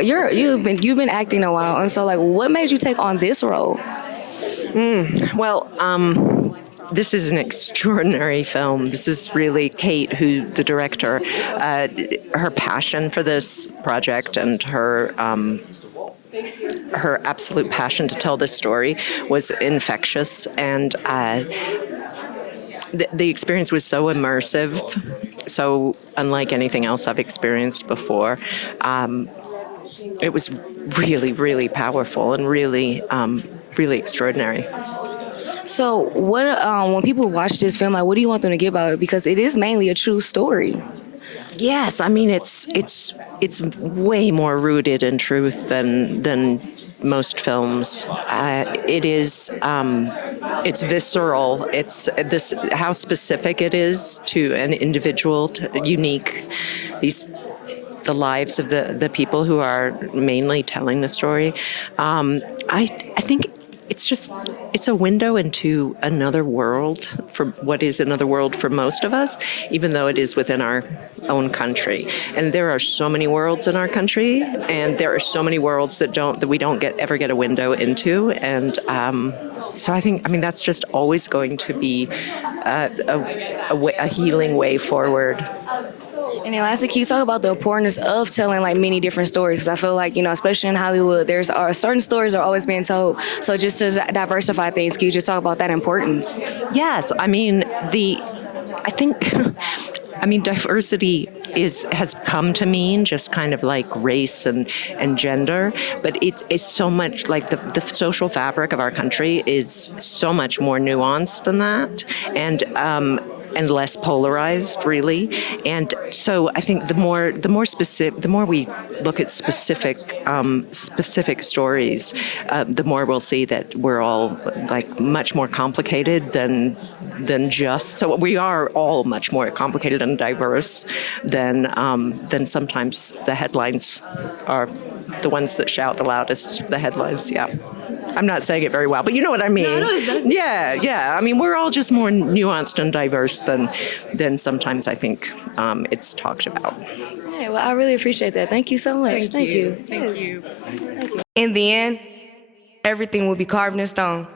you've been acting a while, and so like, what made you take on this role? Well, this is an extraordinary film. This is really Kate, who the director, her passion for this project and her absolute passion to tell this story was infectious, and the experience was so immersive, so unlike anything else I've experienced before. It was really, really powerful and really, really extraordinary. So, what when people watch this film, like, what do you want them to get about it? Because it is mainly a true story. Yes, I mean it's way more rooted in truth than most films. It's visceral. It's this how specific it is to an individual, unique. The lives of the people who are mainly telling the story. I think it's a window into another world, for what is another world for most of us, even though it is within our own country. And there are so many worlds in our country, and there are so many worlds that we don't ever get a window into. And so I mean that's just always going to be a healing way forward. And then lastly, can you talk about the importance of telling like many different stories? Because I feel like, especially in Hollywood, there's certain stories are always being told. So just to diversify things, can you just talk about that importance? Yes, I mean I think diversity has come to mean just kind of like race and gender, but it's so much like the social fabric of our country is so much more nuanced than that, and less polarized, really. And so I think the more we look at specific stories, the more we'll see that we're all like much more complicated than just. So we are all much more complicated and diverse than sometimes the headlines are the ones that shout the loudest. The headlines, yeah. I'm not saying it very well, but you know what I mean. No, Yeah. I mean, we're all just more nuanced and diverse than sometimes I think it's talked about. Yeah, well, I really appreciate that. Thank you so much. Thank you. In the end, everything will be carved in stone.